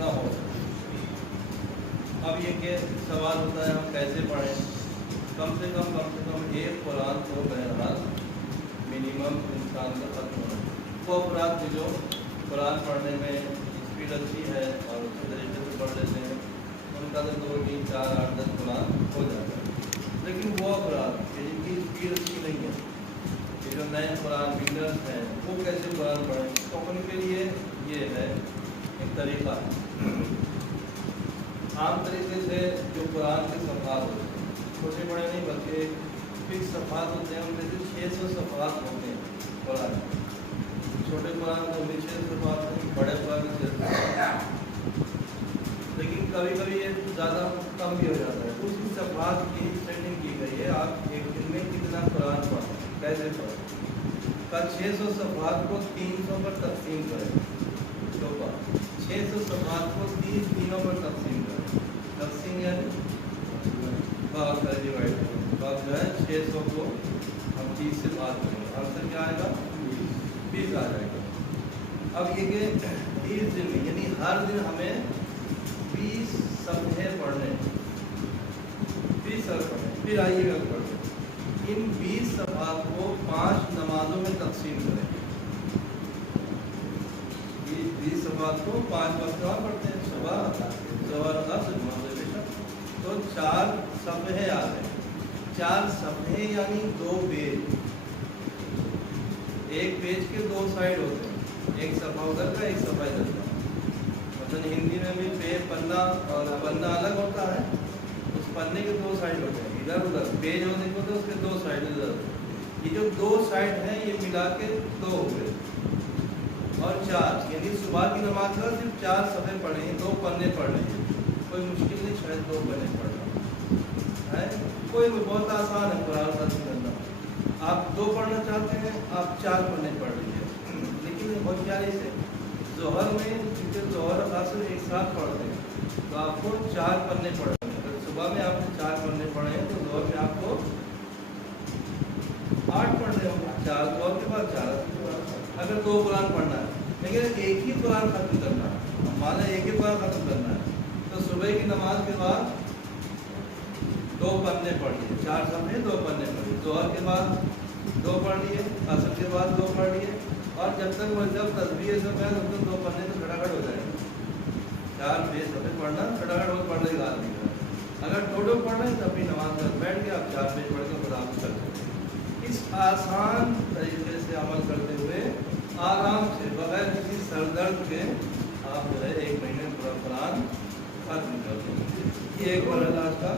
نہ ہو سکے۔ اب یہ کہ سوال ہوتا ہے ہم کیسے پڑھیں؟ کم سے کم ایک قرآن کو بہرحال منیمم انسان کا ختم ہونا ہے۔ وہ افراد بھی جو قرآن پڑھنے میں اسپیڈ اچھی ہے اور اچھے طریقے سے پڑھ لیتے ہیں ان کا تو 2 3 4 8 10 قرآن ہو جاتا ہے، لیکن وہ افراد کہ جن کی اسپیڈ اچھی نہیں ہے، کہ جو نئے قرآن بگنرس ہیں، وہ کیسے قرآن پڑھیں؟ تو ان کے لیے یہ ہے ایک طریقہ، عام طریقے سے جو قرآن کے صفحات ہوتے ہیں، چھوٹے بڑے نہیں بلکہ فکس صفحات ہوتے ہیں، ان میں سے 600 صفحات ہوتے ہیں قرآن۔ چھوٹے قرآن میں 600 صفحات ہیں، بڑے قرآن میں 600 صفحات، لیکن کبھی کبھی یہ زیادہ کم بھی ہو جاتا ہے۔ اسی صفحات کی سیٹنگ کی گئی ہے، آپ ایک دن میں کتنا قرآن پڑھیں، کیسے پڑھیں۔ کا 600 صفحات کو 300 پر تقسیم کریں، 600 صفحات کو 30 دنوں پر تقسیم کریں، تقسیم یعنی بھاگ کر ڈیوائڈ کریں، بھاگ جو ہے 600 کو ہم 30 سے بھاگ کریں گے، آنسر کیا آئے گا؟ 20 آ جائے گا۔ اب یہ کہ 30 دن میں یعنی ہر دن ہمیں 20 صفحے پڑھنے، 20 صفحے پڑھنے۔ پھر آئیے گا پڑھیں، ان 20 صفحات کو 5 نمازوں میں تقسیم کریں۔ 20 صفحات کو 5 وقت پڑھتے ہیں، صبح ظہر عصر مغرب عشاء، تو 4 صفحے آ گئے۔ 4 صفحے یعنی 2 پیج، ایک پیج کے 2 سائڈ ہوتے ہیں، ایک صفحہ ادھر کا ایک صفحہ ادھر کا۔ مثلا ہندی میں بھی پنا اور پنا الگ ہوتا ہے، اس پنے کے 2 سائڈ ہوتے ہیں، ادھر ادھر پیج ہونے کو تو اس کے 2 سائڈ ادھر۔ یہ جو 2 سائڈ ہیں یہ ملا کے 2 ہوئے، اور 4 یعنی صبح کی نماز کا صرف 4 صفحے پڑھیں گے، 2 پنے پڑھ لیں گے، کوئی مشکل نہیں، شاید 2 پنے پڑھنا ہے، کوئی بہت آسان ہے قرآن ختم کرنا۔ آپ 2 پڑھنا چاہتے ہیں، آپ 4 پنے پڑھ لیجیے، لیکن ہوشیاری سے ظہر میں کیونکہ ظہر عصر ایک ساتھ پڑھتے ہیں تو آپ کو 4 پنے پڑھنے ہیں۔ اگر صبح میں آپ نے 4 پنے پڑھے ہیں تو ظہر میں آپ کو 8 پڑھنے ہوں گے، 4 ظہر کے بعد 4 اگر 2 قرآن پڑھنا ہے، لیکن ایک ہی قرآن ختم کرنا ہے، مانا ایک ہی قرآن ختم کرنا ہے تو صبح کی نماز کے بعد 2 پنے پڑھ لیے، 4 صفحے 2 پنے پڑھ لیے، ظہر کے بعد 2 پڑھ لیے، عصر کے بعد 2 پڑھ لیے، اور جب تک مطلب تسبیح سب ہے تب تک 2 پنے تو کھڑاکھڑ ہو جائے گا۔ 4 صفحے پڑھنا کھڑاکھڑ ہو پڑھنے کا آدمی کا، اگر ٹوٹل پڑھ رہے ہیں تو اپنی نماز میں بیٹھ کے آپ 4 پیج پڑھ کے خدا حافظ کر سکتے ہیں۔ اس آسان طریقے سے عمل کرتے ہوئے آرام سے بغیر کسی سر درد کے آپ جو ہے 1 مہینے میں پورا قرآن ختم کر دیں۔ یہ ایک اور علاج کا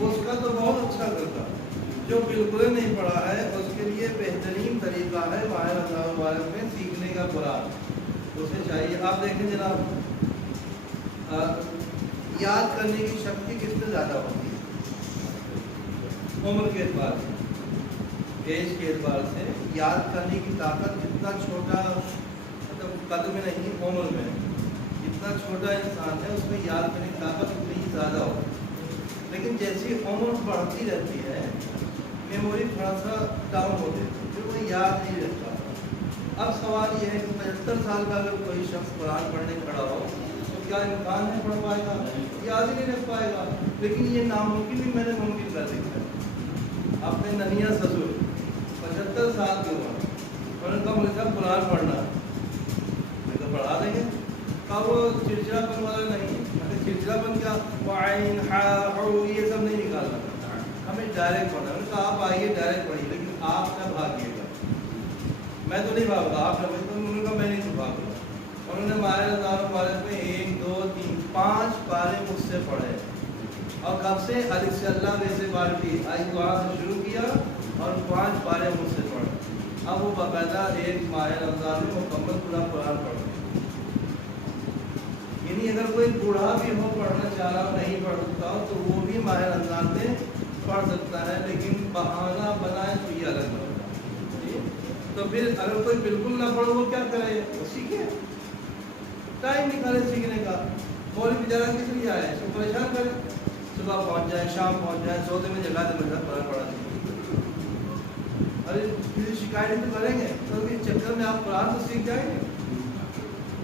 اس کا تو بہت اچھا کرتا، جو بالکل نہیں پڑھا ہے اس کے لیے بہترین طریقہ ہے ماہ رمضان مبارک میں سیکھنے کا قرآن، اسے چاہیے۔ آپ دیکھیں جناب، یاد کرنے کی شکتی کس میں زیادہ ہوتی ہے؟ عمر کے اعتبار سے، ایج کے اعتبار سے یاد کرنے کی طاقت جتنا چھوٹا، مطلب قد میں نہیں عمر میں، جتنا چھوٹا انسان ہے اس میں یاد کرنے کی طاقت اتنی ہی زیادہ ہوتی ہے، لیکن جیسی عمر بڑھتی رہتی ہے میموری تھوڑا سا ڈاؤن ہو جاتی ہے، پھر وہ یاد نہیں رہتا۔ اب سوال یہ ہے کہ 75 سال کا اگر کوئی شخص قرآن پڑھنے کھڑا ہو تو کیا امکان ہے پڑھ پائے گا؟ یاد ہی نہیں رکھ پائے گا، لیکن یہ ناممکن بھی میں نے ممکن کر دکھا ہے۔ اپنے ننیا سسر 75 سال کی عمر، انہوں نے کہا مجھے صاحب قرآن پڑھنا، میں تو پڑھا دیں گے، کہا وہ چڑچڑا پن والا نہیں، چڑچڑا پن کیا وعین حو یہ سب نہیں نکالنا، ہمیں ڈائریکٹ پڑھنا۔ انہوں نے کہا آپ آئیے ڈائریکٹ پڑھیے، لیکن آپ کیا بھاگیے گا، میں تو نہیں بھاگوں گا، آپ انہوں نے کہا میں نہیں تو بھاگوں گا۔ انہوں نے ماہ رمضان مبارک میں 1 2 3 5 پارے مجھ سے پڑھے، اور کب سے؟ الف سے اللہ ویسے بالٹی آئی وہاں سے شروع کیا اور 5 پارے مجھ سے پڑھے۔ اب وہ باقاعدہ ایک ماہ رمضان میں مکمل پورا قرآن پڑھتے۔ یعنی اگر کوئی بوڑھا بھی ہو پڑھنا چاہ رہا ہو نہیں پڑھ سکتا ہو تو وہ بھی ماہ رمضان میں پڑھ سکتا ہے، لیکن بہانہ بنائے تو یہ الگ ہوتا ہے۔ تو پھر اگر کوئی بالکل نہ پڑھو وہ کیا کرے؟ وہ سیکھے، ٹائم نکالے سیکھنے کا۔ مولوی بیچارہ کس لیے آیا ہے؟ اس کو پریشان کرے، صبح پہنچ جائے شام پہنچ جائے سودے میں جگہ دے بیٹھا قرآن پڑھا دیں، ارے کسی شکایت تو کریں گے تو اس چکر میں آپ قرآن تو سیکھ جائیں گے۔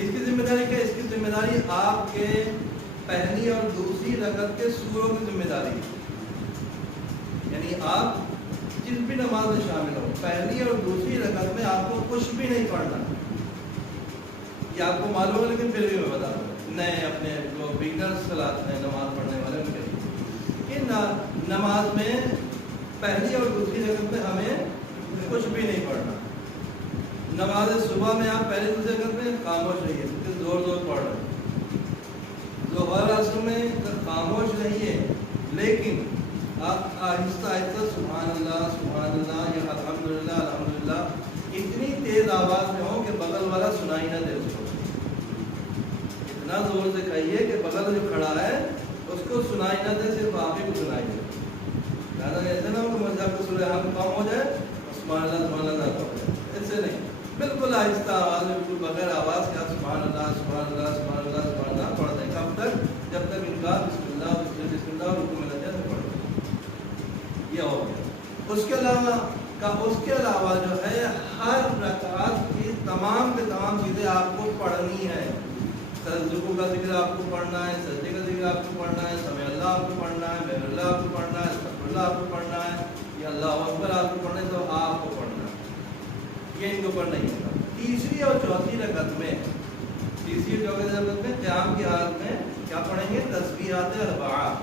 اس کی ذمہ داری کیا ہے؟ اس کی ذمہ داری آپ کے پہلی اور دوسری رکعت کے سوروں کی ذمہ داری ہے. یعنی آپ جس بھی نماز میں شامل ہو، پہلی اور دوسری رکعت میں آپ کو کچھ بھی نہیں پڑھنا. یہ آپ کو معلوم ہے لیکن پھر بھی میں بتا دوں نئے اپنے جو بگنرز صلاۃ ہیں نماز پڑھنے والے ان کے لیے کہ نماز میں پہلی اور دوسری رکعت میں ہمیں کچھ بھی نہیں پڑھنا. نماز صبح میں آپ پہلی دوسری رکعت میں خاموش رہیے، پھر زور زور پڑھ رہے ہیں. ظہر عصر میں خاموش رہیے لیکن آپ آہستہ آہستہ سبحان اللہ یا الحمدللہ الحمدللہ اتنی تیز آواز میں ہو کہ بغل والا سنائی نہ دے. اس کو اتنا زور سے کہیے کہ بغل جو کھڑا ہے اس کو سنائی نہ دے، صرف آپ ہی کو سنائی دے. زیادہ ایسے نہ ہو کہ مذہب کو سورہ ہم کم ہو جائے سبحان اللہ زیادہ ہو جائے. ایسے نہیں، بالکل آہستہ آواز میں، بالکل بغیر آواز کے آپ سبحان اللہ سبحان اللہ سبحان اللہ سبحان اللہ پڑھ دیں. کب تک؟ جب تک ان کا بسم اللہ بسم اللہ رکوع میں لگ جائے تو پڑھ دیں. یہ ہو گیا. اس کے علاوہ جو ہے ہر رکعت کی تمام کے تمام چیزیں آپ کو پڑھنی ہے. رکوع کا ذکر آپ کو پڑھنا ہے، سجدے کا ذکر آپ کو پڑھنا ہے، سمع اللہ آپ کو پڑھنا ہے، بسم اللہ آپ کو پڑھنا ہے، استغفر اللہ آپ کو پڑھنا ہے، یا اللہ اکبر آپ کو پڑھنا ہے، تو آپ کو پڑھنا ہے. یہ ان کے اوپر نہیں ہوگا. تیسری اور چوتھی رکعت میں قیام کی حالت میں کیا پڑھیں گے؟ تسبیحات اربعہ.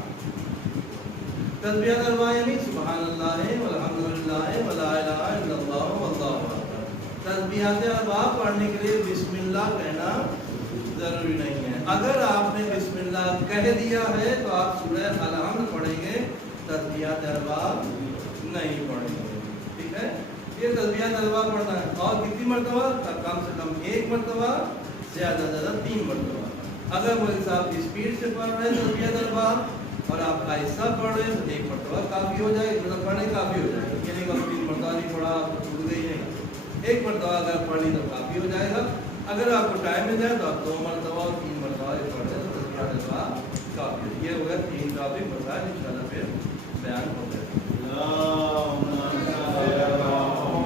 تسبیحات اربعہ یعنی سبحان اللہ والحمدللہ ولا الہ الا اللہ واللہ اکبر. تسبیحات اربعہ پڑھنے کے لیے بسم اللہ کہنا ضروری نہیں ہے. اگر آپ نے بسم اللہ کہہ دیا ہے تو آپ سورہ الحمد پڑھیں گے، تسبیحات اربعہ نہیں پڑھیں گے. ٹھیک ہے، یہ تسبیحات اربعہ پڑھنا ہے. اور کتنی مرتبہ؟ کم سے کم 1 مرتبہ، زیادہ سے زیادہ 3 مرتبہ. اگر مولوی صاحب کی اسپیڈ سے پڑھ رہے ہیں تسبیحات اربعہ اور آپ آہستہ پڑھ رہے ہیں تو 1 مرتبہ کافی ہو جائے گا. مطلب پڑھنے کافی ہو جائے گا. یہ نہیں کہ 3 مرتبہ نہیں پڑھا آپ کو بھول گئی نہیں. 1 مرتبہ اگر پڑھ لی تو کافی ہو جائے گا. اگر آپ کو ٹائم مل جائے تو آپ 2 مرتبہ اور 3 مرتبہ پڑھ رہے ہیں تو تسبیحات اربعہ کافی. یہ ہو گیا 3 ٹاپک مسائل، انشاءاللہ پھر بیان ہوتے ہیں.